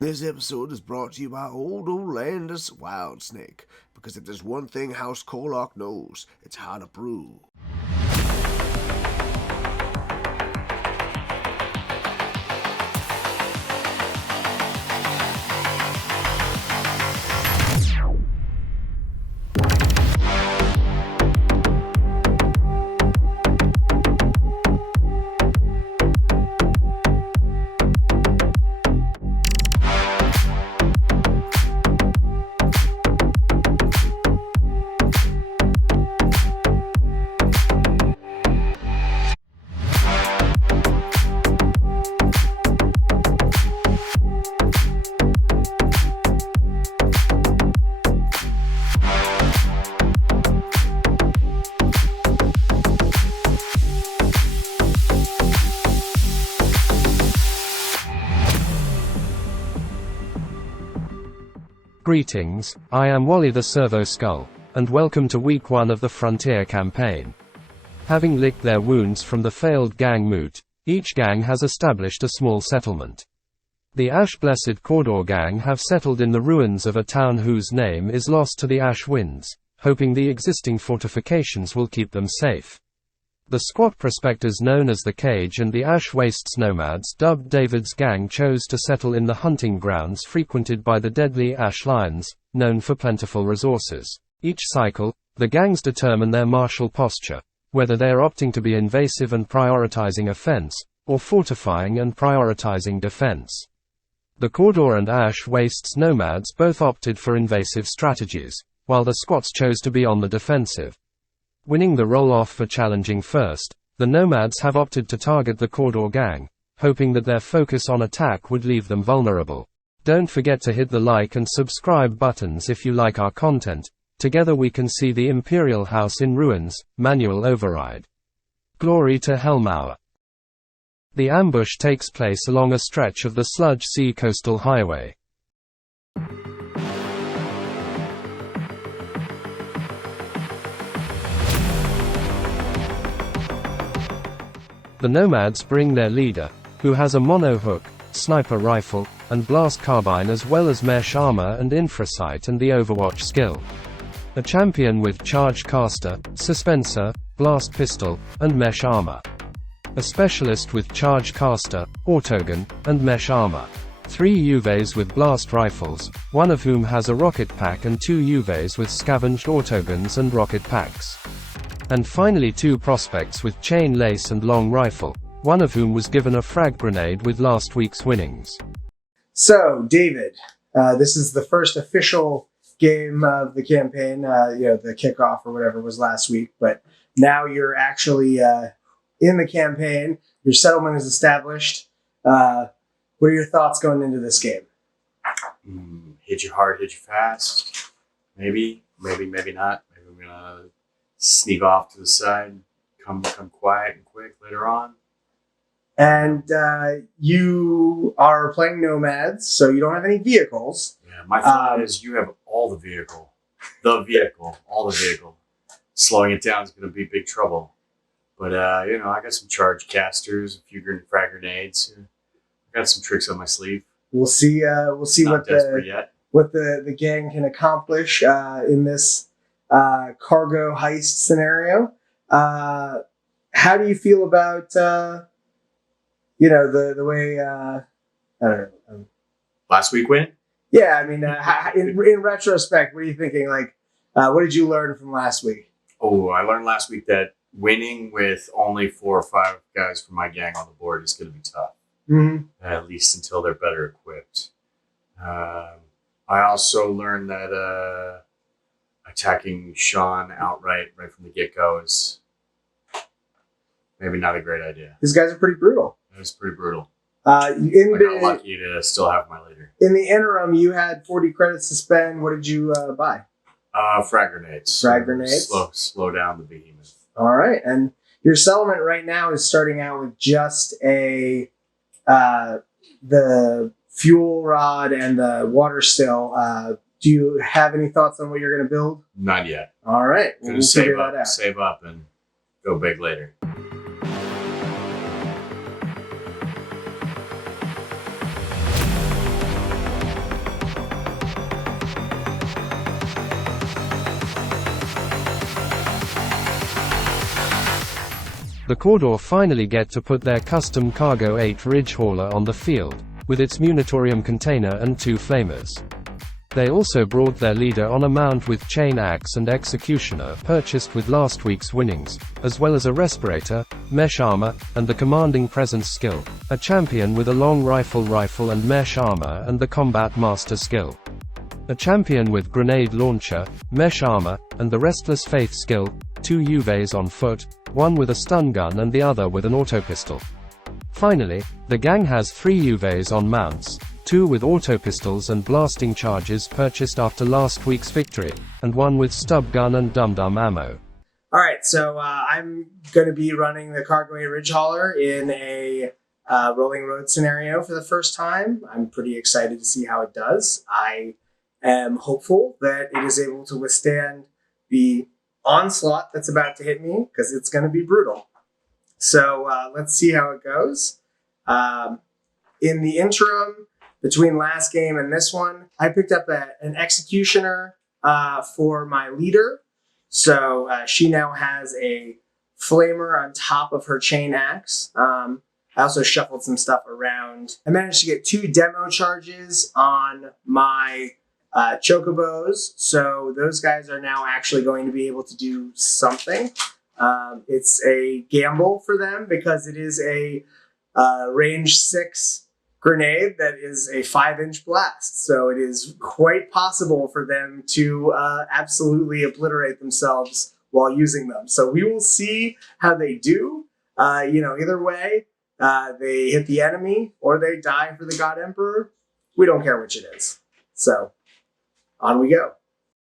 This episode is brought to you by Old Olandus Wild Snake, because if there's one thing House Cawdor knows, it's how to brew. Greetings, I am Wally the Servo Skull, and welcome to week 1 of the Frontier campaign. Having licked their wounds from the failed gang moot, each gang has established a small settlement. The Ash Blessed Cawdor gang have settled in the ruins of a town whose name is lost to the ash winds, hoping the existing fortifications will keep them safe. The squat prospectors known as the Cage and the Ash Wastes Nomads, dubbed David's gang, chose to settle in the hunting grounds frequented by the deadly ash lions, known for plentiful resources. Each cycle, the gangs determine their martial posture, whether they are opting to be invasive and prioritizing offense, or fortifying and prioritizing defense. The Cawdor and Ash Wastes Nomads both opted for invasive strategies, while the squats chose to be on the defensive. Winning the roll-off for challenging first, the Nomads have opted to target the Cawdor gang, hoping that their focus on attack would leave them vulnerable. Don't forget to hit the like and subscribe buttons if you like our content. Together we can see the Imperial House in ruins. Manual override. Glory to Helmauer. The ambush takes place along a stretch of the Sludge Sea Coastal Highway. The Nomads bring their leader, who has a mono-hook, sniper rifle, and blast carbine, as well as mesh armor and infrasight and the Overwatch skill. A champion with charge caster, suspenser, blast pistol, and mesh armor. A specialist with charge caster, autogun, and mesh armor. 3 UVs with blast rifles, one of whom has a rocket pack, and 2 UVs with scavenged autoguns and rocket packs. And finally 2 prospects with chain lace and long rifle, one of whom was given a frag grenade with last week's winnings. So, David, this is the first official game of the campaign. The kickoff or whatever was last week, but now you're actually in the campaign. Your settlement is established. What are your thoughts going into this game? Hit you hard, hit you fast. Maybe not. Maybe we're gonna sneak off to the side, come quiet and quick later on. And you are playing Nomads, so you don't have any vehicles. Yeah, my thought is you have all the vehicle. All the vehicle. Slowing it down is going to be big trouble. But, I got some charge casters, a few frag grenades. I got some tricks on my sleeve. We'll see Not what the gang can accomplish in this cargo heist scenario. How do you feel about the way I don't know. Last week win? Yeah, I mean, in retrospect, what are you thinking? Like, what did you learn from last week? Oh, I learned last week that winning with only 4 or 5 guys from my gang on the board is going to be tough. Mm-hmm. At least until they're better equipped. I also learned that attacking Sean outright right from the get-go is maybe not a great idea. These guys are pretty brutal. It was pretty brutal. I got lucky to still have my leader. In the interim, you had 40 credits to spend. What did you buy? Frag grenades. Frag grenades? Slow down the behemoth. All right. And your settlement right now is starting out with just the fuel rod and the water still. Do you have any thoughts on what you're going to build? Not yet. All right. We'll figure that out. Save up and go big later. The Cawdor finally get to put their custom Cargo 8 Ridge Hauler on the field, with its munitorium container and 2 flamers. They also brought their leader on a mount with chain axe and executioner purchased with last week's winnings, as well as a respirator, mesh armor, and the commanding presence skill, a champion with a long rifle and mesh armor and the combat master skill, a champion with grenade launcher, mesh armor, and the restless faith skill, 2 UVs on foot, one with a stun gun and the other with an auto pistol. Finally, the gang has 3 UVs on mounts, 2 with auto pistols and blasting charges purchased after last week's victory, and 1 with stub gun and dum-dum ammo. All right, so I'm going to be running the Cargo 8 Ridge Hauler in a rolling road scenario for the first time. I'm pretty excited to see how it does. I am hopeful that it is able to withstand the onslaught that's about to hit me, because it's going to be brutal. So let's see how it goes. In the interim, between last game and this one, I picked up an executioner for my leader. So she now has a flamer on top of her chain axe. I also shuffled some stuff around. I managed to get 2 demo charges on my chocobos. So those guys are now actually going to be able to do something. It's a gamble for them because it is a range 6 grenade that is a 5-inch blast. So it is quite possible for them to absolutely obliterate themselves while using them. So we will see how they do. Either way, they hit the enemy or they die for the God Emperor. We don't care which it is. So on we go.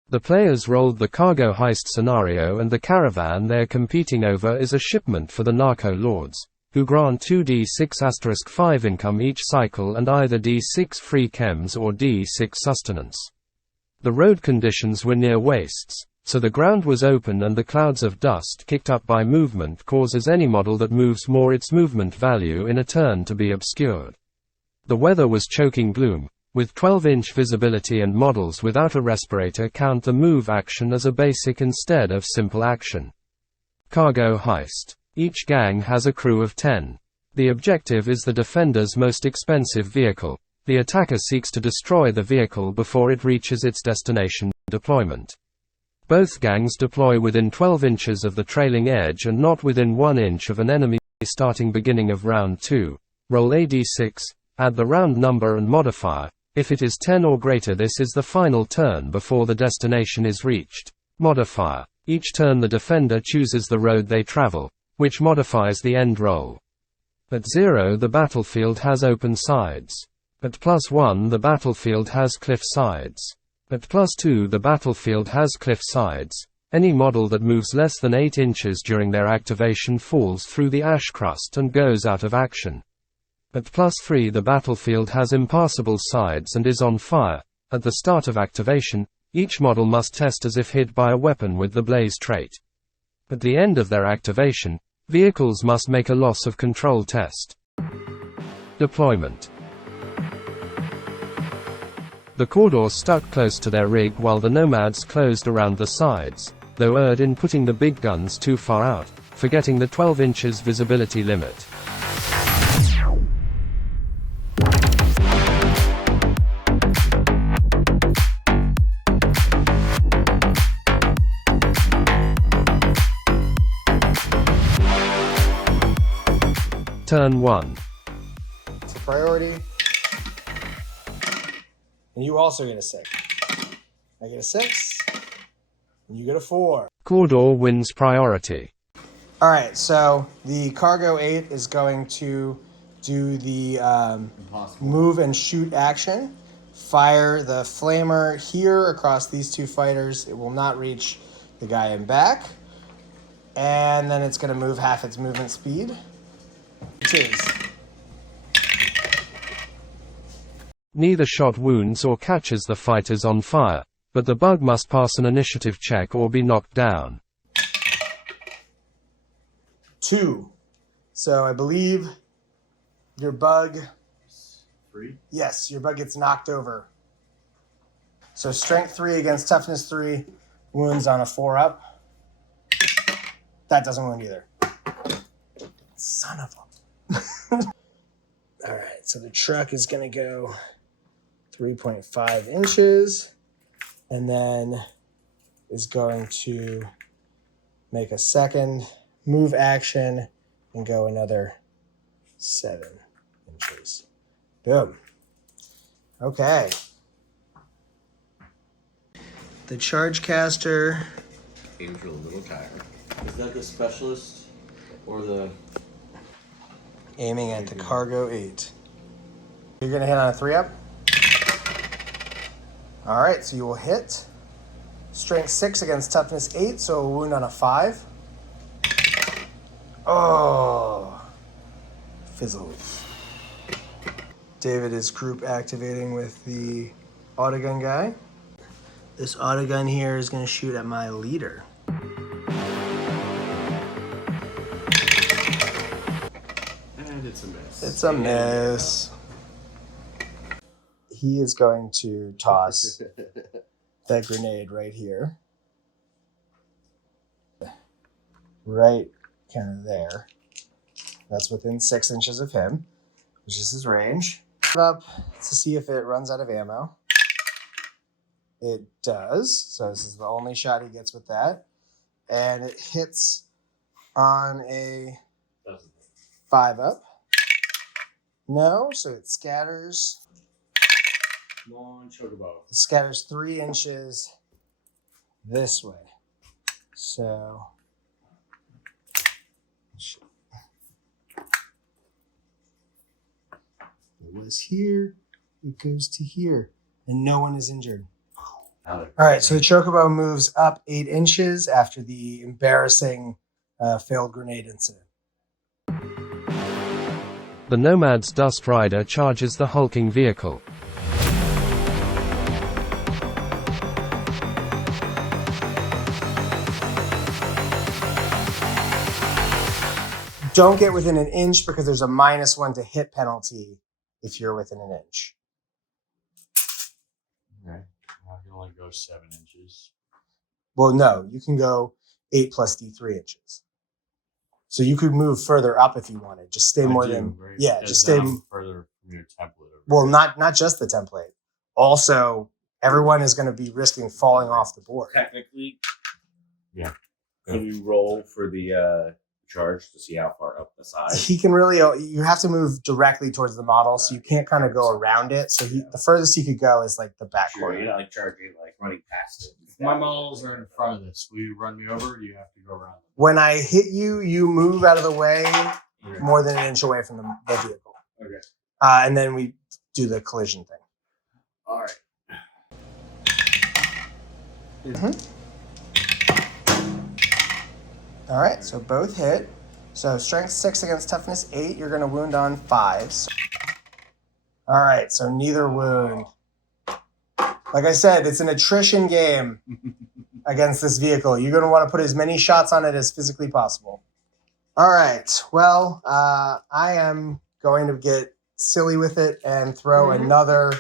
The players rolled the cargo heist scenario, and the caravan they're competing over is a shipment for the Narco Lords, who grant 2d6*5 income each cycle and either d6 free chems or d6 sustenance. The road conditions were near wastes, so the ground was open and the clouds of dust kicked up by movement causes any model that moves more its movement value in a turn to be obscured. The weather was choking gloom, with 12-inch visibility, and models without a respirator count the move action as a basic instead of simple action. Cargo heist. Each gang has a crew of 10. The objective is the defender's most expensive vehicle. The attacker seeks to destroy the vehicle before it reaches its destination. Deployment. Both gangs deploy within 12 inches of the trailing edge and not within 1 inch of an enemy. Starting beginning of round 2. Roll a d6, add the round number and modifier. If it is 10 or greater, this is the final turn before the destination is reached. Modifier. Each turn the defender chooses the road they travel, which modifies the end roll. At 0 the battlefield has open sides. At +1 the battlefield has cliff sides. At +2 the battlefield has cliff sides. Any model that moves less than 8 inches during their activation falls through the ash crust and goes out of action. At +3 the battlefield has impassable sides and is on fire. At the start of activation, each model must test as if hit by a weapon with the blaze trait. At the end of their activation, vehicles must make a loss of control test. Deployment. The Cawdor stuck close to their rig while the Nomads closed around the sides, though erred in putting the big guns too far out, forgetting the 12 inches visibility limit. Turn 1. It's a priority. And you also get a 6. I get a 6. And you get a 4. Cawdor wins priority. All right, so the Cargo 8 is going to do the move and shoot action. Fire the flamer here across these 2 fighters. It will not reach the guy in back. And then it's going to move half its movement speed. It is. Neither shot wounds or catches the fighters on fire, but the bug must pass an initiative check or be knocked down. 2. So I believe your bug... 3? Yes, your bug gets knocked over. So strength 3 against toughness 3, wounds on a 4 up. That doesn't wound either. Son of a. All right, so the truck is going to go 3.5 inches and then is going to make a second move action and go another 7 inches. Boom. Okay. The charge caster. Aim for a little tired. Is that the specialist or the... Aiming at the cargo 8. You're going to hit on a 3-up. All right, so you will hit. Strength 6 against toughness 8, so a wound on a 5. Oh. Fizzles. David is group activating with the autogun guy. This autogun here is going to shoot at my leader. And it's a miss. It's a miss. He is going to toss that grenade right here. Right kind of there. That's within 6 inches of him, which is his range. Up to see if it runs out of ammo. It does. So this is the only shot he gets with that. And it hits on a 5-up. No, so it scatters. Come on, Chocobo. It scatters 3 inches this way. So it was here, it goes to here, and no one is injured. All right, so the Chocobo moves up 8 inches after the embarrassing failed grenade incident. The Nomad's Dust Rider charges the hulking vehicle. Don't get within an inch because there's a -1 to hit penalty if you're within an inch. Okay. I can only go 7 inches. Well, no, you can go 8 plus D3 inches. So you could move further up if you wanted. Just stay more than right? yeah. Because Just stay. I'm further from your template. Well, not just the template. Also, everyone is going to be risking falling off the board. Technically, Yeah. can you roll for the charge to see how far up the side? He can really. You have to move directly towards the model, so you can't kind of go around it. So the furthest he could go is like the back Sure, corner. you're not like charging, like running past it. My models are in front of this. Will you run me over or do you have to go around? When I hit you, you move out of the way Okay. more than an inch away from the vehicle. Okay. And then we do the collision thing. All right. All right, so both hit. So strength 6 against toughness 8, you're going to wound on 5s. All right, so neither wound. Like I said, it's an attrition game against this vehicle. You're going to want to put as many shots on it as physically possible. All right, well, I am going to get silly with it and throw another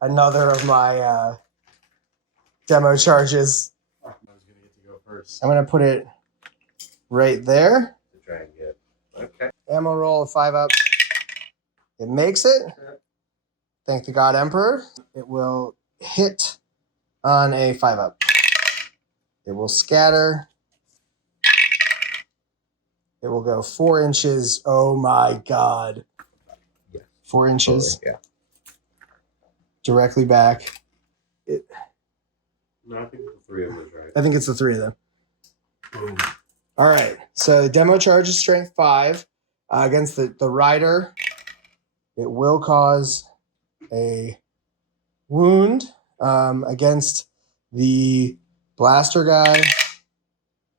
of my demo charges. I was going to get to go first. I'm going to put it right there. To try and get. Okay. Ammo roll of 5-up. It makes it. Thank the God Emperor. It will hit on a 5-up. It will scatter. It will go 4 inches. Oh my God. Yeah. 4 inches. Yeah. Directly back. No, I think the 3 of them is right. I think it's the 3 of them. Boom. All right. So demo charge is strength 5 against the rider. It will cause a wound against the blaster guy.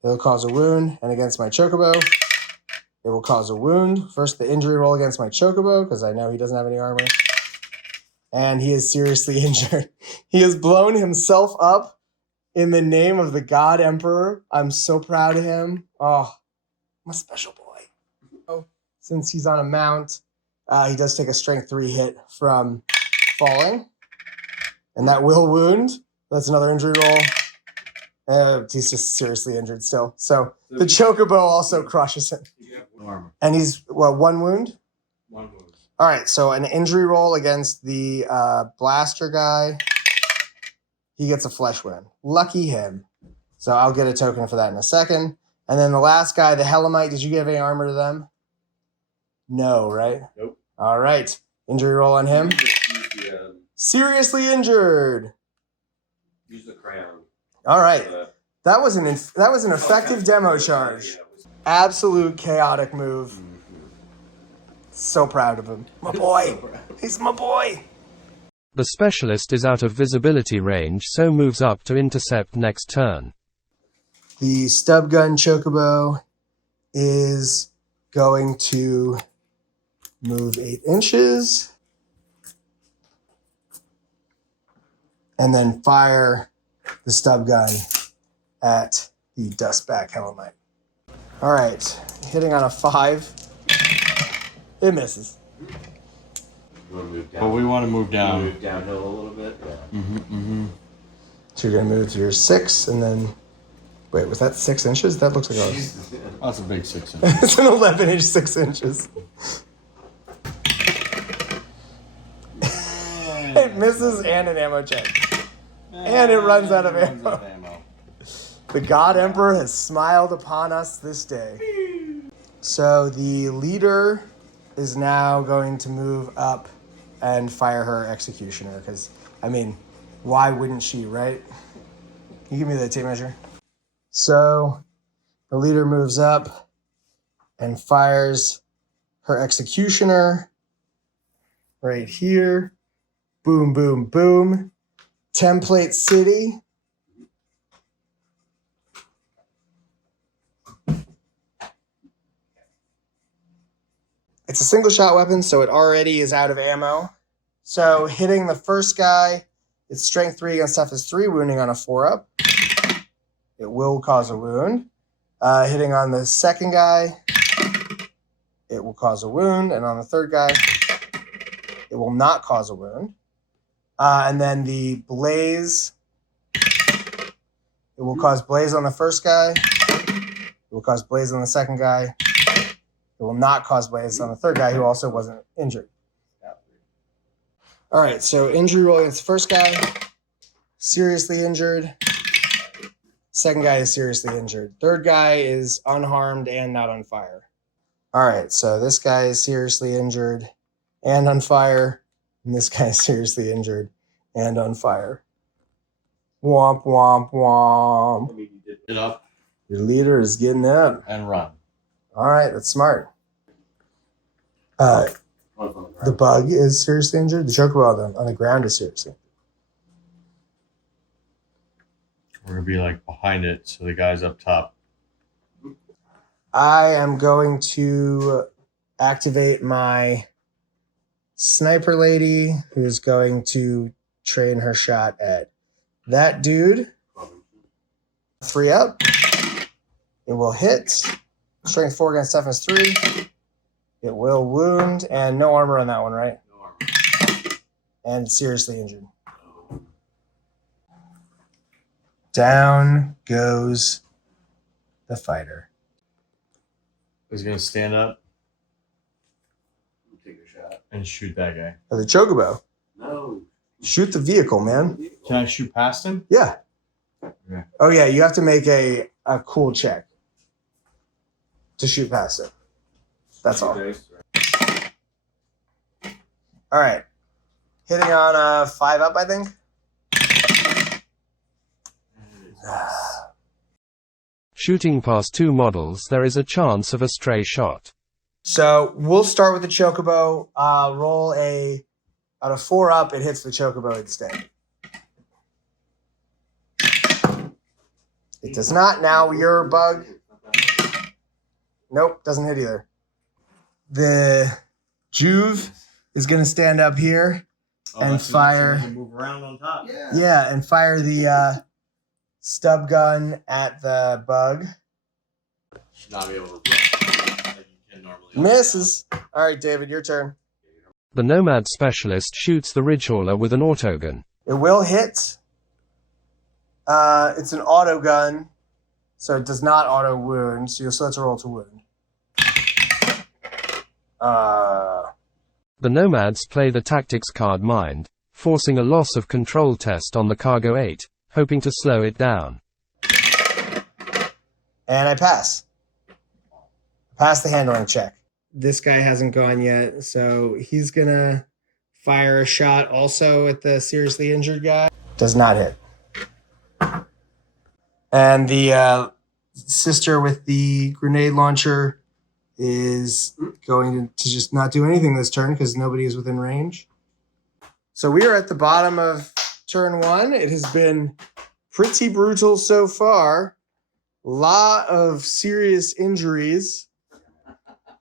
It'll cause a wound, and against my Chocobo, it will cause a wound. First, the injury roll against my Chocobo because I know he doesn't have any armor, and he is seriously injured. He has blown himself up in the name of the God Emperor. I'm so proud of him. Oh, I'm a special boy. Since he's on a mount, he does take a strength 3 hit from falling, and that will wound. That's another injury roll. He's just seriously injured still. So the Chocobo also crushes him. You No armor. And he's, what, 1 wound? 1 wound. All right, so an injury roll against the blaster guy. He gets a flesh wound. Lucky him. So I'll get a token for that in a second. And then the last guy, the Hellamite, did you give any armor to them? No, right? Nope. All right. Injury roll on him. Seriously injured. Use the crown. All right. That was an effective demo charge. Absolute chaotic move. So proud of him. My boy. He's my boy. The specialist is out of visibility range, so moves up to intercept next turn. The stub gun chocobo is going to move 8 inches and then fire the stub gun at the dustback Hellamite. All right, hitting on a 5. It misses. You want to move down? But we want to move down. Move downhill a little bit. Yeah. So you're going to move to your 6 and then... Wait, was that 6 inches? That looks like a... That's a big 6 inches. It's an 11-inch 6 inches. It misses and an ammo check. And it runs out of ammo. The God Emperor has smiled upon us this day. So the leader is now going to move up and fire her executioner. Because, I mean, why wouldn't she, right? Can you give me the tape measure? So the leader moves up and fires her executioner right here. Boom, boom, boom. Template City. It's a single shot weapon, so it already is out of ammo. So hitting the first guy, it's strength 3 against toughness 3, wounding on a 4-up. It will cause a wound. Hitting on the second guy, it will cause a wound. And on the third guy, it will not cause a wound. And then the blaze, it will cause blaze on the first guy. It will cause blaze on the second guy. It will not cause blaze on the third guy who also wasn't injured. All right, so injury roll against the first guy. Seriously injured. Second guy is seriously injured. Third guy is unharmed and not on fire. All right, so this guy is seriously injured and on fire. And this guy is seriously injured and on fire. Womp, womp, womp. Get up Your leader is getting up. and run. All right, that's smart. The bug is seriously injured. The chocobo on the ground is seriously injured. We're going to be like behind it, so the guy's up top. I am going to activate my sniper lady, who's going to train her shot at that dude. 3 up. It will hit. Strength 4 against toughness 3. It will wound, and no armor on that one, right? No armor. And seriously injured. Down goes the fighter. He's going to stand up Take a shot. and shoot that guy. Oh, the chocobo. No. Shoot the vehicle, man. Can I shoot past him? Yeah. Okay. Oh, yeah, you have to make a cool check to shoot past it. That's all. All right. Hitting on a 5 up, I think. Shooting past 2 models, there is a chance of a stray shot. So we'll start with the chocobo. Roll out of 4 up, it hits the chocobo instead. It does not. Now your bug. Nope, doesn't hit either. The Juve is going to stand up here and fire. Move around on top. Yeah, and fire the stub gun at the bug. Should not be able to run like you can normally. Misses. All right, David, your turn. The Nomad specialist shoots the ridge hauler with an autogun. It will hit. It's an auto gun, so it does not auto wound, so you'll still have to roll to wound. The Nomads play the tactics card Mind, forcing a loss of control test on the Cargo 8, hoping to slow it down. And I pass. Pass the handling check. This guy hasn't gone yet, so he's gonna fire a shot also at the seriously injured guy. Does not hit. And the sister with the grenade launcher is going to just not do anything this turn because nobody is within range. So we are at the bottom of turn 1. It has been pretty brutal so far. Lot of serious injuries.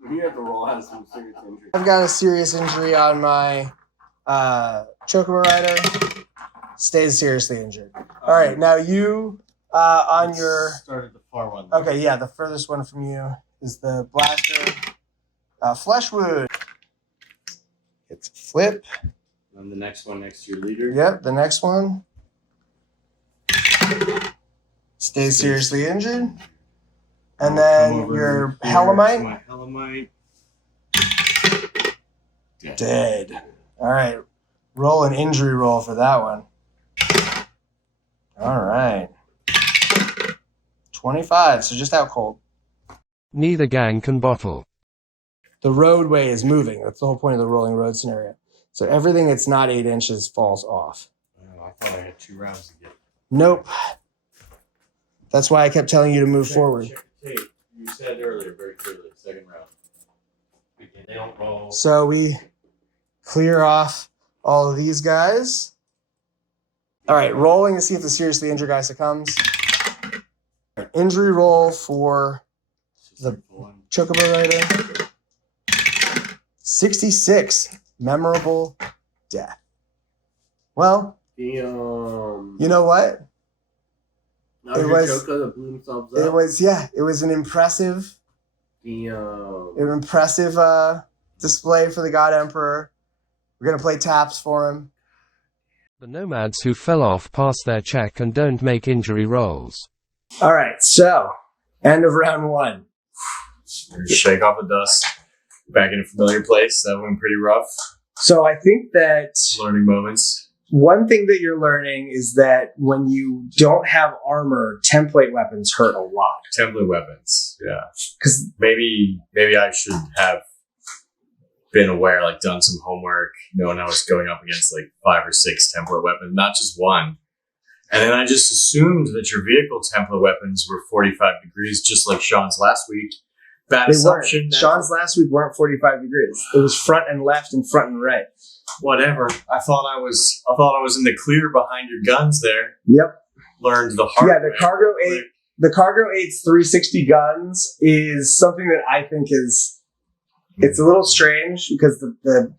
You have to roll out some serious injury. I've got a serious injury on my Chocobo Rider. Stays seriously injured. All right, now you on your... Started the far one. Okay, yeah, the furthest one from you is the blaster. Flesh wound. It's a flip. And the next one next to your leader. Yep, the next one. Stays seriously injured. And then your Hellamite. My Hellamite. Dead. All right. Roll an injury roll for that one. All right. 25, so just out cold. Neither gang can bottle. The roadway is moving. That's the whole point of the rolling road scenario. So everything that's not 8 inches falls off. Oh, I thought I had 2 rounds to get. Nope. That's why I kept telling you to move forward. Check the tape. You said earlier very clearly, second round. They don't roll. So we clear off all of these guys. All right, rolling to see if the seriously injured guy succumbs. Injury roll for the Chocobo Rider. 66. Memorable death. Well, Damn. you know what? That It your was- Choco that blew themselves up? It was an impressive Damn. display for the God Emperor. We're going to play taps for him. The Nomads who fell off pass their check and don't make injury rolls. All right, so end of round 1. Shake off the dust. Back in a familiar place. That went pretty rough. So I think that Learning moments. one thing that you're learning is that when you don't have armor, template weapons hurt a lot. Template weapons. Yeah. Because Maybe I should have been aware, like done some homework, knowing I was going up against like 5 or 6 template weapons, not just one. And then I just assumed that your vehicle template weapons were 45 degrees, just like Sean's last week. Bad they assumption. weren't. Sean's last week weren't 45 degrees. It was front and left and front and right. Whatever. I thought I was in the clear behind your guns there. Yep. Learned the hard Yeah, way. the Cargo 8. The Cargo 8's 360 guns is something that I think is, it's a little strange because the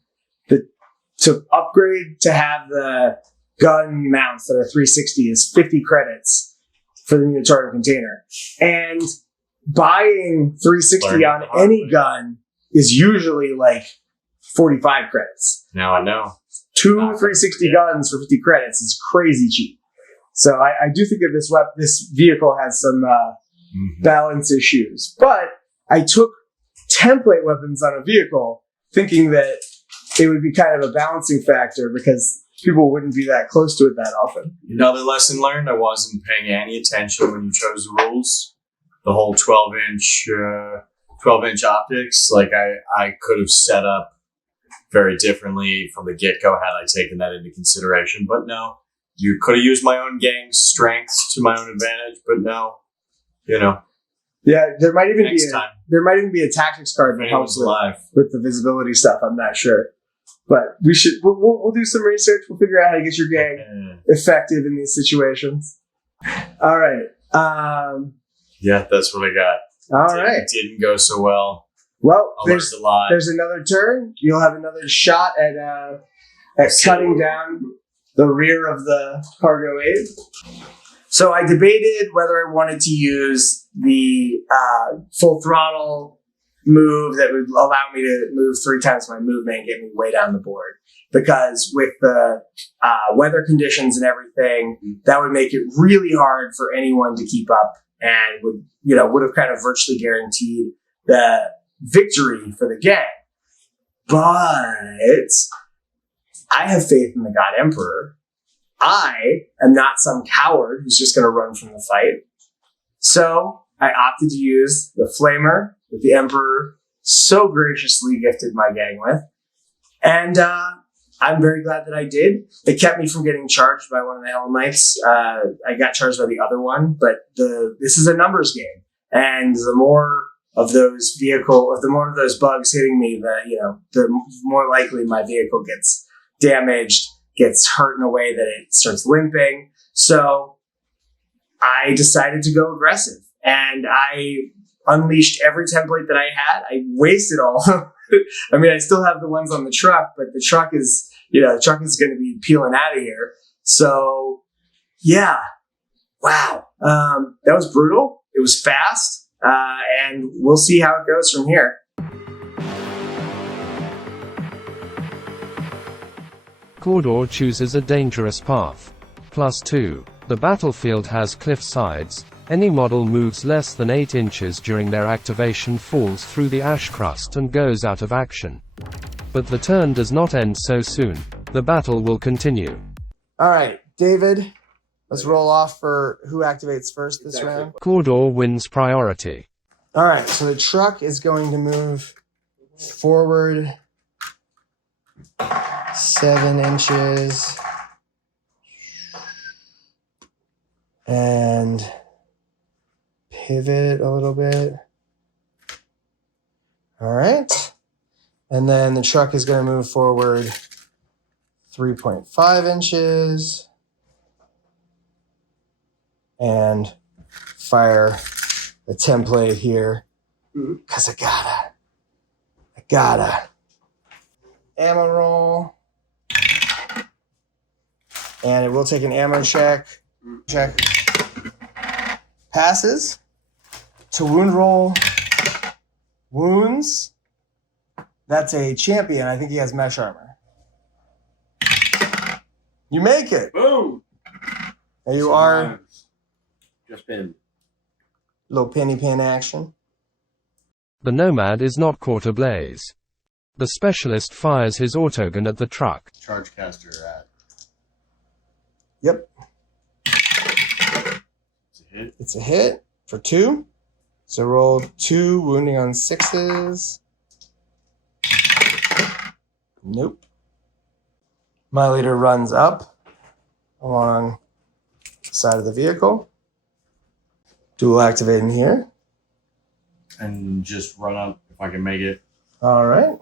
to upgrade to have the gun mounts that are 360 is 50 credits for the Minotaur container. And buying 360 Learning on the hard any way. gun is usually like 45 credits. Now I know. 2 360 guns for 50 credits is crazy cheap. So I do think that this vehicle has some balance issues. But I took template weapons on a vehicle thinking that it would be kind of a balancing factor because people wouldn't be that close to it that often. Another lesson learned, I wasn't paying any attention when you chose the rules. The whole 12-inch optics, like I could have set up very differently from the get-go had I taken that into consideration. But no, you could have used my own gang's strengths to my own advantage, but no, Yeah, there might even next time, there might even be a tactics card if that anyone's helps alive. with the visibility stuff. I'm not sure, but we'll do some research. We'll figure out how to get your gang effective in these situations. All right. Yeah, that's what I got. All right. It didn't go so well. Well, I learned a lot. there's another turn. You'll have another shot at cutting down the rear of the Cargo 8. So I debated whether I wanted to use the full throttle move that would allow me to move 3 times my movement and get me way down the board. Because with the weather conditions and everything, that would make it really hard for anyone to keep up and would have kind of virtually guaranteed the victory for the gang. But I have faith in the God Emperor. I am not some coward who's just going to run from the fight. So I opted to use the Flamer that the Emperor so graciously gifted my gang with. And I'm very glad that I did. It kept me from getting charged by one of the Elamites. I got charged by the other one, but this is a numbers game. And the more of those bugs hitting me, the more likely my vehicle gets damaged, gets hurt in a way that it starts limping. So I decided to go aggressive, and I unleashed every template that I had. I wasted all. I mean, I still have the ones on the truck, but the truck is going to be peeling out of here. So yeah, wow. That was brutal. It was fast, and we'll see how it goes from here. Cawdor chooses a dangerous path. +2. The battlefield has cliff sides. Any model moves less than 8 inches during their activation falls through the ash crust and goes out of action. But the turn does not end so soon. The battle will continue. All right, David, let's roll off for who activates first this round. Cawdor wins priority. All right, so the truck is going to move forward 7 inches and pivot a little bit. All right. And then the truck is going to move forward 3.5 inches and fire the template here because I gotta. Ammo roll. And it will take an ammo check. Passes. To wound roll. Wounds. That's a champion. I think he has mesh armor. You make it. Boom. There you are. Just been. Little penny pin action. The Nomad is not caught ablaze. The Specialist fires his autogun at the truck. Charge caster at. Yep. It's a hit. It's a hit for 2. So roll 2 wounding on 6s. Nope. My leader runs up along the side of the vehicle. Dual activating here. And just run up if I can make it. All right.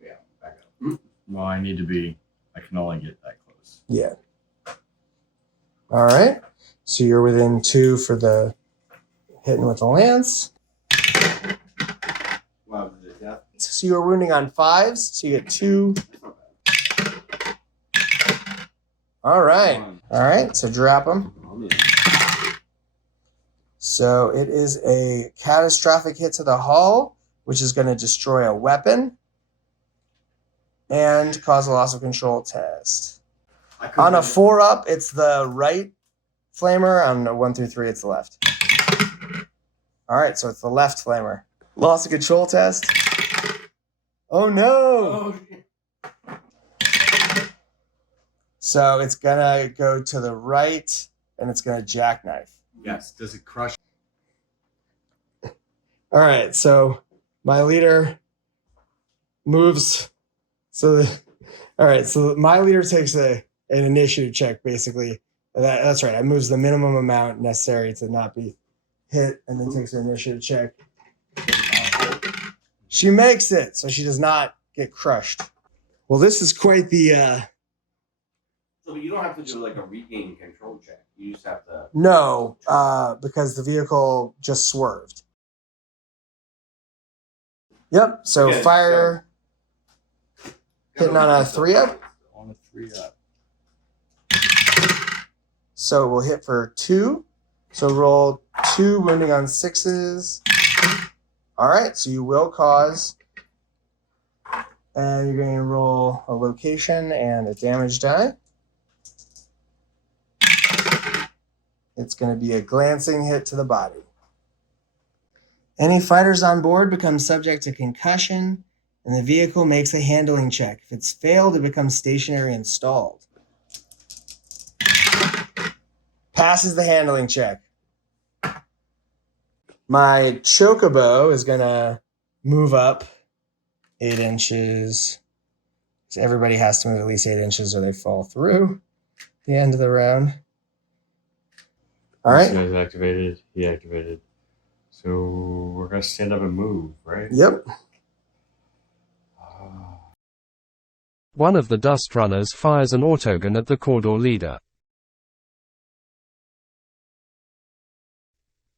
Yeah, back up. No, I need to be. I can only get that close. Yeah. All right. So you're within 2 for the hitting with the lance. Wow, death. So you're wounding on 5s. So you get 2. All right. All right. So drop them. So it is a catastrophic hit to the hull, which is going to destroy a weapon and cause a loss of control test. On a 4-up, it's the right flamer. On a 1 through 3, it's the left. All right, so it's the left flamer. Loss of control test. Oh no! So it's gonna go to the right, and it's gonna jackknife. Yes. Does it crush? All right, so my leader moves. So my leader takes an initiative check, basically. That's right. I moves the minimum amount necessary to not be hit, and then takes an initiative check. She makes it, so she does not get crushed. Well, this is quite the. So you don't have to do like a regain control check. You just have to. No, because the vehicle just swerved. Yep. So Yeah, fire. Hitting on a 3-up. On a 3-up. So we'll hit for 2. So roll 2 wounding on 6s. All right. So you will cause. And you're going to roll a location and a damage die. It's going to be a glancing hit to the body. Any fighters on board become subject to concussion, and the vehicle makes a handling check. If it's failed, it becomes stationary and stalled. Passes the handling check. My chocobo is going to move up 8 inches. So everybody has to move at least 8 inches or they fall through the end of the round. All right. This guy's activated. He activated. So we're going to stand up and move, right? Yep. One of the Dust Runners fires an autogun at the Cawdor leader.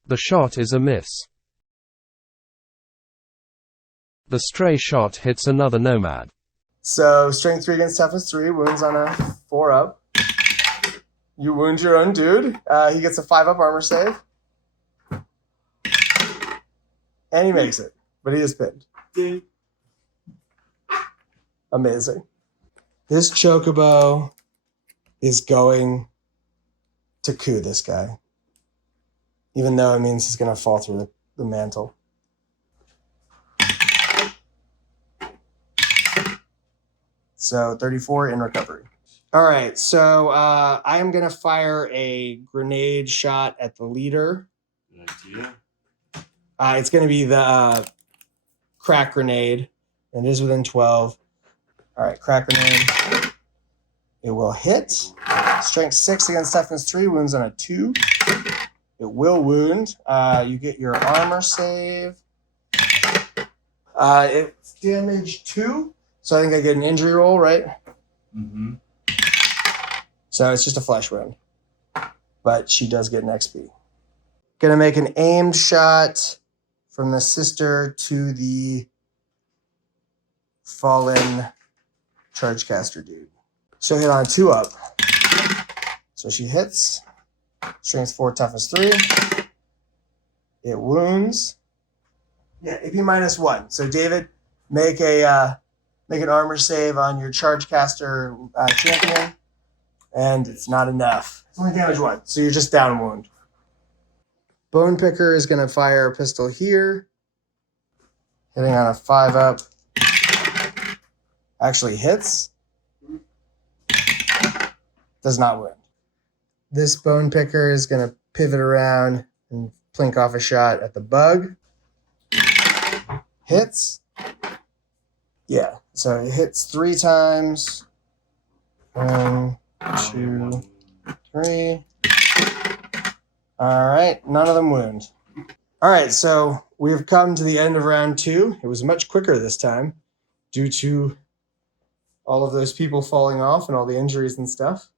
The shot is a miss. The stray shot hits another nomad. So strength 3 against toughness 3, wounds on a 4 up. You wound your own dude. He gets a 5 up armor save. And he makes it, but he is pinned. Amazing. This chocobo is going to coup this guy, even though it means he's going to fall through the mantle. So 34 in recovery. All right, so I am going to fire a grenade shot at the leader. Good idea. It's going to be the crack grenade, and it is within 12. All right, crack grenade. It will hit. Strength 6 against toughness 3, wounds on a 2. It will wound. You get your armor save. It's damage 2, so I think I get an injury roll, right? Mm-hmm. So it's just a flesh wound, but she does get an XP. Gonna make an aimed shot from the sister to the fallen chargecaster dude. She'll hit on a 2 up. So she hits. Strength 4, toughness 3. It wounds. Yeah, AP -1. So David, make an armor save on your chargecaster champion, and it's not enough. It's only damage 1, so you're just down wound. Bone Picker is going to fire a pistol here. Hitting on a 5 up. Actually hits. Does not win. This Bone Picker is going to pivot around and plink off a shot at the bug. Hits. Yeah, so it hits 3 times. 1, 2, 3. All right, none of them wound. All right, so we've come to the end of round 2. It was much quicker this time due to all of those people falling off and all the injuries and stuff.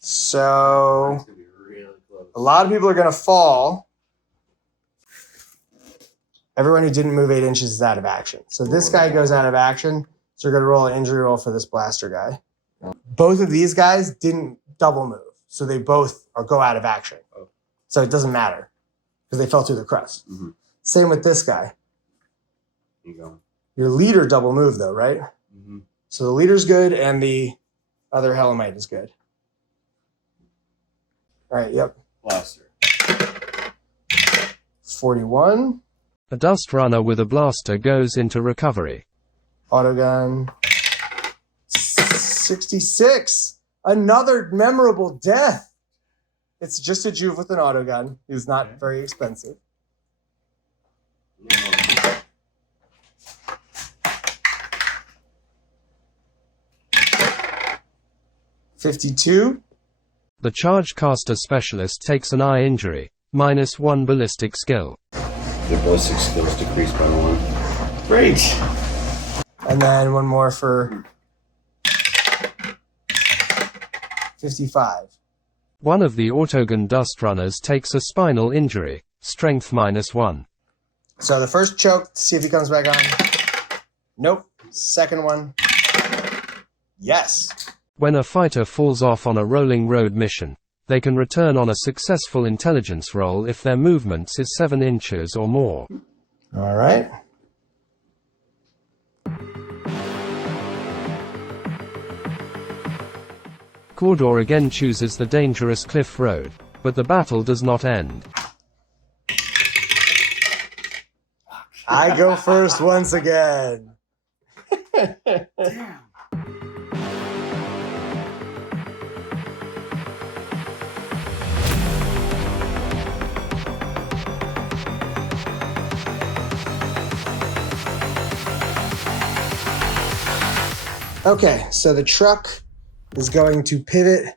So a lot of people are going to fall. Everyone who didn't move 8 inches is out of action. So this guy goes out of action. So we're going to roll an injury roll for this blaster guy. Both of these guys didn't double move. So they both go out of action. So it doesn't matter because they fell through the crust. Mm-hmm. Same with this guy. You go. Your leader double move though, right? Mm-hmm. So the leader's good and the other Hellamite is good. All right, yep. Blaster. 41. A Dust Runner with a blaster goes into recovery. Autogun. 66. Another memorable death. It's just a Juve with an autogun. He's not very expensive. $52. The Chargecaster Specialist takes an eye injury, -1 ballistic skill. Their ballistic skills decreased by 1. Great. And then one more for 55. One of the Autogun Dust Runners takes a spinal injury, strength -1. So the first choke, see if he comes back on. Nope. Second one. Yes. When a fighter falls off on a rolling road mission, they can return on a successful intelligence roll if their movement is 7 inches or more. All right. Cawdor again chooses the dangerous cliff road, but the battle does not end. I go first once again. Damn. Okay, so the truck is going to pivot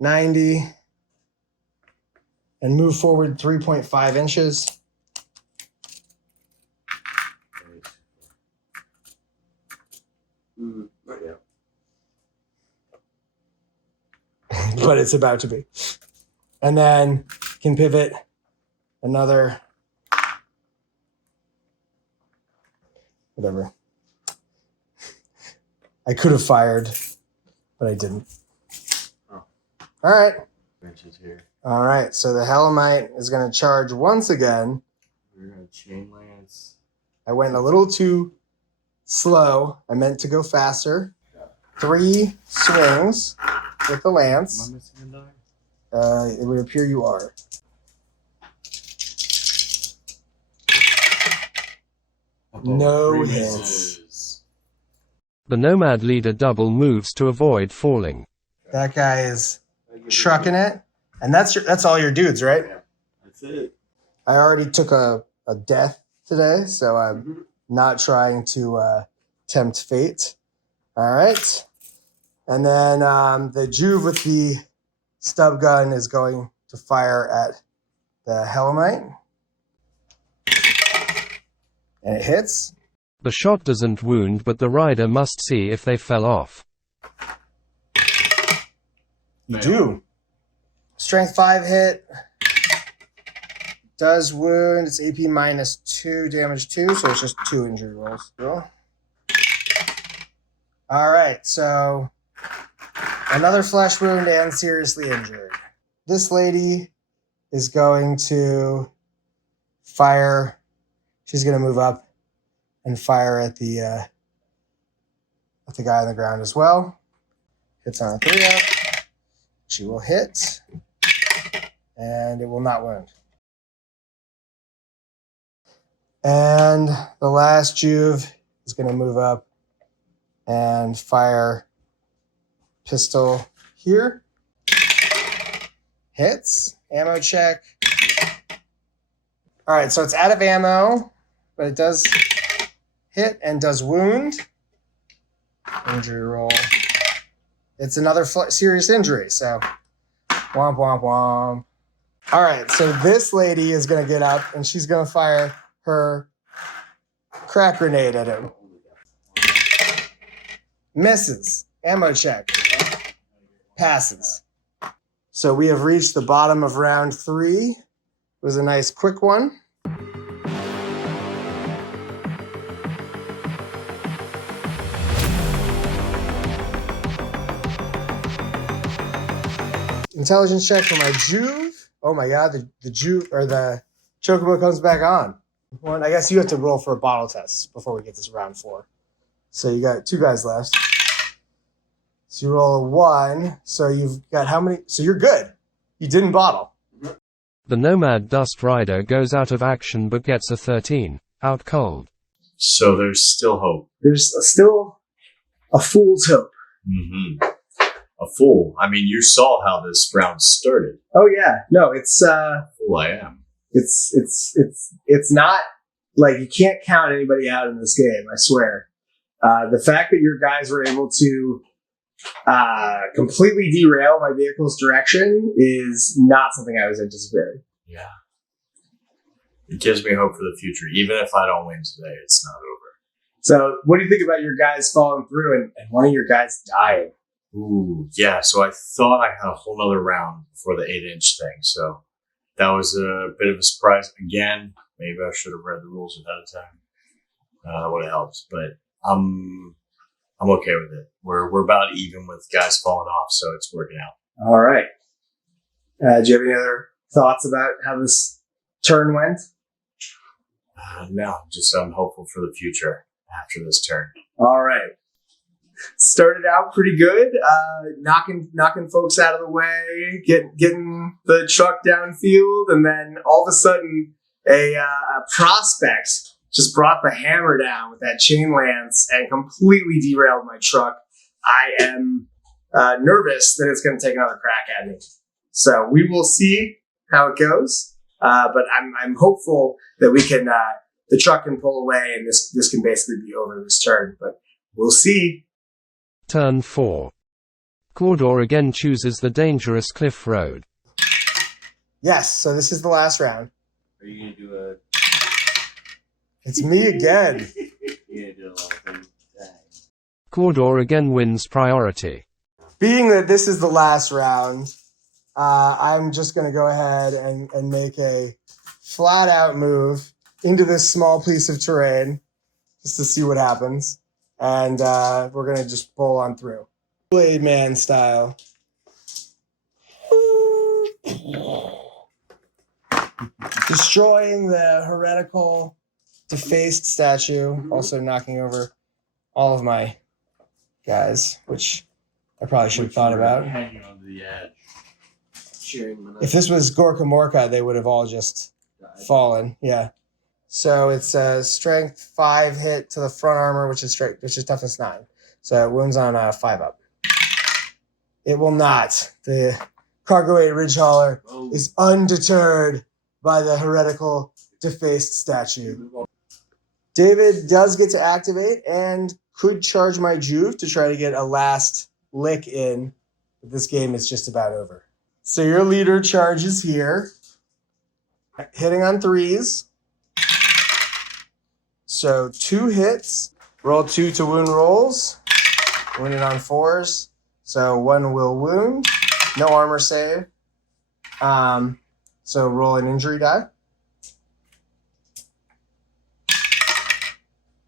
90 and move forward 3.5 inches. Yeah. But it's about to be. And then can pivot another, whatever. I could have fired, but I didn't. Oh. All right. Benches here. All right. So the Hellamite is going to charge once again. We're going to chain lance. I went a little too slow. I meant to go faster. 3 swings with the lance. Am I missing a die? It would appear you are. No Three hits. misses. The Nomad leader double moves to avoid falling. That guy is trucking it. And that's all your dudes, right? Yeah, that's it. I already took a death today, so I'm not trying to tempt fate. All right. And then the Juve with the stub gun is going to fire at the Hellamite. And it hits. The shot doesn't wound, but the rider must see if they fell off. You do. Strength 5 hit. Does wound. It's AP minus 2, damage 2, so it's just 2 injury rolls. Cool. All right, so another flesh wound and seriously injured. This lady is going to fire. She's going to move up and fire at the guy on the ground as well. Hits on a 3-up. She will hit, and it will not wound. And the last Juve is going to move up and fire pistol here. Hits. Ammo check. All right, so it's out of ammo, but it does hit and does wound. Injury roll. It's another serious injury, so womp, womp, womp. All right, so this lady is going to get up, and she's going to fire her crack grenade at him. Misses. Ammo check. Passes. So we have reached the bottom of round 3. It was a nice quick one. Intelligence check for my Juve. Oh my god, the Juve or the Chocobo comes back on. One, I guess you have to roll for a bottle test before we get this round 4. So you got 2 guys left. So you roll a 1. So you've got how many? So you're good. You didn't bottle. The Nomad Dust Rider goes out of action but gets a 13. Out cold. So there's still hope. There's still a fool's hope. Mm-hmm. A fool. I mean, you saw how this round started. Oh yeah. No, it's Fool I am. it's not like you can't count anybody out in this game, I swear. The fact that your guys were able to completely derail my vehicle's direction is not something I was anticipating. Yeah. It gives me hope for the future. Even if I don't win today, it's not over. So what do you think about your guys falling through and one of your guys dying? Ooh, yeah. So I thought I had a whole nother round before the 8-inch thing. So that was a bit of a surprise. Again, maybe I should have read the rules ahead of time. That would have helped. But I'm okay with it. We're about even with guys falling off, so it's working out. All right. Do you have any other thoughts about how this turn went? No, just I'm hopeful for the future after this turn. All right. Started out pretty good, knocking folks out of the way, getting the truck downfield, and then all of a sudden a prospect just brought the hammer down with that chain lance and completely derailed my truck. I am nervous that it's going to take another crack at me. So we will see how it goes. But I'm hopeful that we can, the truck can pull away and this can basically be over this turn. But we'll see. Turn 4. Cawdor again chooses the dangerous cliff road. Yes, so this is the last round. Are you gonna do a? It's me again. You're gonna do a little thing. Dang. Cawdor again wins priority. Being that this is the last round, I'm just going to go ahead and make a flat out move into this small piece of terrain just to see what happens. And we're going to just bowl on through. Blade Man style. Destroying the heretical defaced statue, also knocking over all of my guys, which I probably should have thought about. Hanging on the edge. If this was Gorka Morka, they would have all just fallen. Yeah. So it's a strength 5 hit to the front armor, which is toughness 9. So it wounds on 5 up. It will not. The Cargo 8 Ridge Hauler is undeterred by the heretical defaced statue. David does get to activate and could charge my Juve to try to get a last lick in, but this game is just about over. So your leader charges here, hitting on 3s. So 2 hits, roll 2 to wound rolls, wounded on 4s. So 1 will wound, no armor save. So roll an injury die.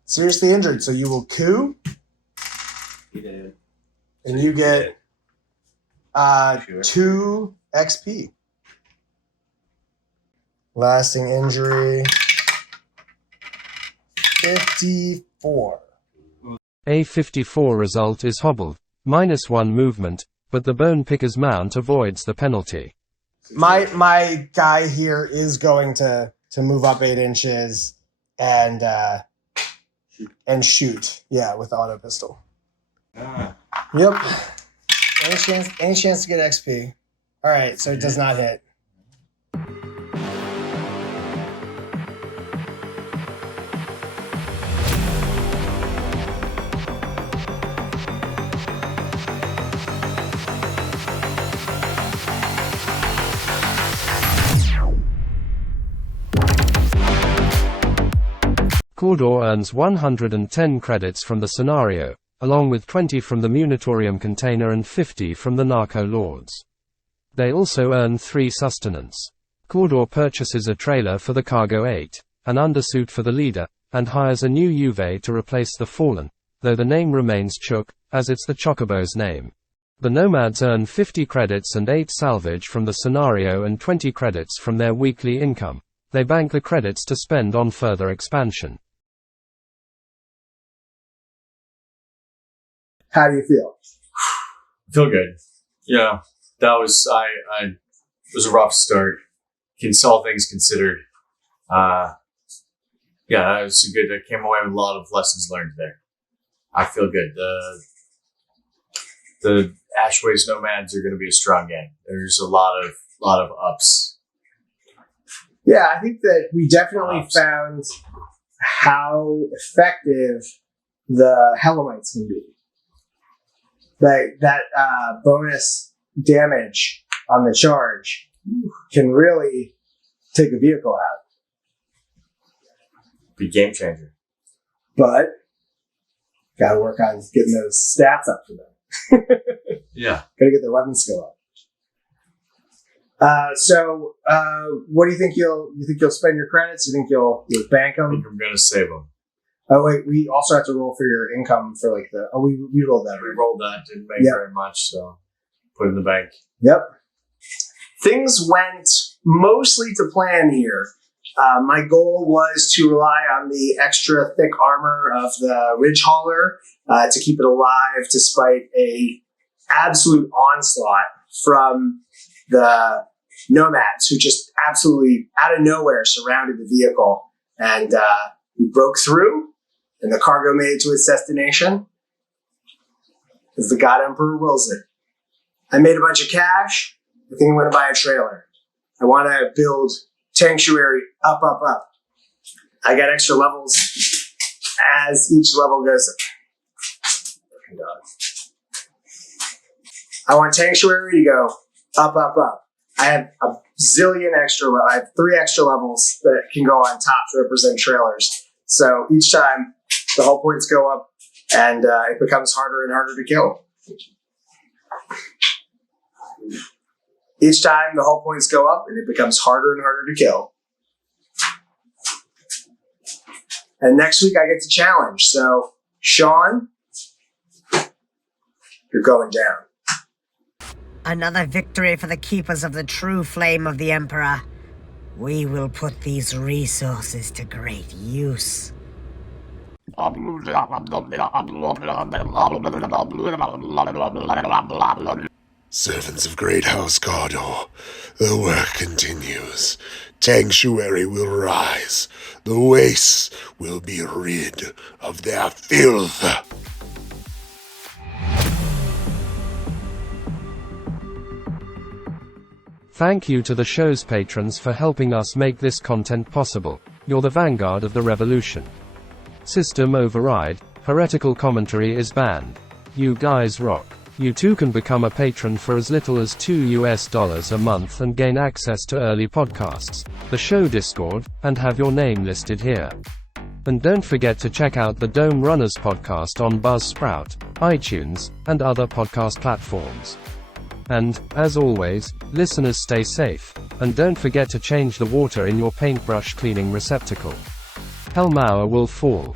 Seriously injured, so you will coup. He did. And you get Sure. 2 XP. Lasting injury 54. A 54 result is hobbled, -1 movement, but the Bone Picker's mount avoids the penalty. My guy here is going to move up 8 inches and shoot. Yeah, with the auto pistol. Ah. Yep. Any chance to get XP? All right, so it does not hit. Cawdor earns 110 credits from the scenario, along with 20 from the Munitorium container and 50 from the Narco Lords. They also earn 3 sustenance. Cawdor purchases a trailer for the Cargo 8, an undersuit for the leader, and hires a new Juve to replace the Fallen, though the name remains Chook, as it's the Chocobo's name. The Nomads earn 50 credits and 8 salvage from the scenario and 20 credits from their weekly income. They bank the credits to spend on further expansion. How do you feel? Feel good. Yeah, that was it was a rough start. All things considered. Yeah, that was good. I came away with a lot of lessons learned there. I feel good. The Ash Wastes Nomads are going to be a strong gang. There's a lot of ups. Yeah, I think that we definitely found how effective the Helamites can be. That bonus damage on the charge can really take a vehicle out. Be game changer. But got to work on getting those stats up for them. Yeah. Got to get their weapon skill up. So what do you think you'll spend your credits? You think you'll bank I them? think I'm going to save them. Oh wait, we also have to roll for your income for like we rolled that. We Right? rolled that, didn't make Yep. very much, so put it in the bank. Yep. Things went mostly to plan here. My goal was to rely on the extra thick armor of the Ridge Hauler to keep it alive despite a absolute onslaught from the Nomads, who just absolutely out of nowhere surrounded the vehicle and We broke through, and the cargo made it to its destination, as the God Emperor wills it. I made a bunch of cash. I think I'm going to buy a trailer. I want to build Sanctuary up, up, up. I got extra levels as each level goes up. I want Sanctuary to go up, up, up. I have a zillion extra levels. I have 3 extra levels that can go on top to represent trailers. So each time the hull points go up and it becomes harder and harder to kill. Each time the hull points go up and it becomes harder and harder to kill. And next week I get to challenge. So, Sean, you're going down. Another victory for the keepers of the true flame of the Emperor. We will put these resources to great use. Servants of Great House Cawdor, the work continues. Sanctuary will rise. The wastes will be rid of their filth. Thank you to the show's patrons for helping us make this content possible. You're the vanguard of the revolution. System override, heretical commentary is banned. You guys rock. You too can become a patron for as little as $2 a month and gain access to early podcasts, the show Discord, and have your name listed here. And don't forget to check out the Dome Runners podcast on Buzzsprout, iTunes, and other podcast platforms. And, as always, listeners stay safe, and don't forget to change the water in your paintbrush cleaning receptacle. Helmauer will fall.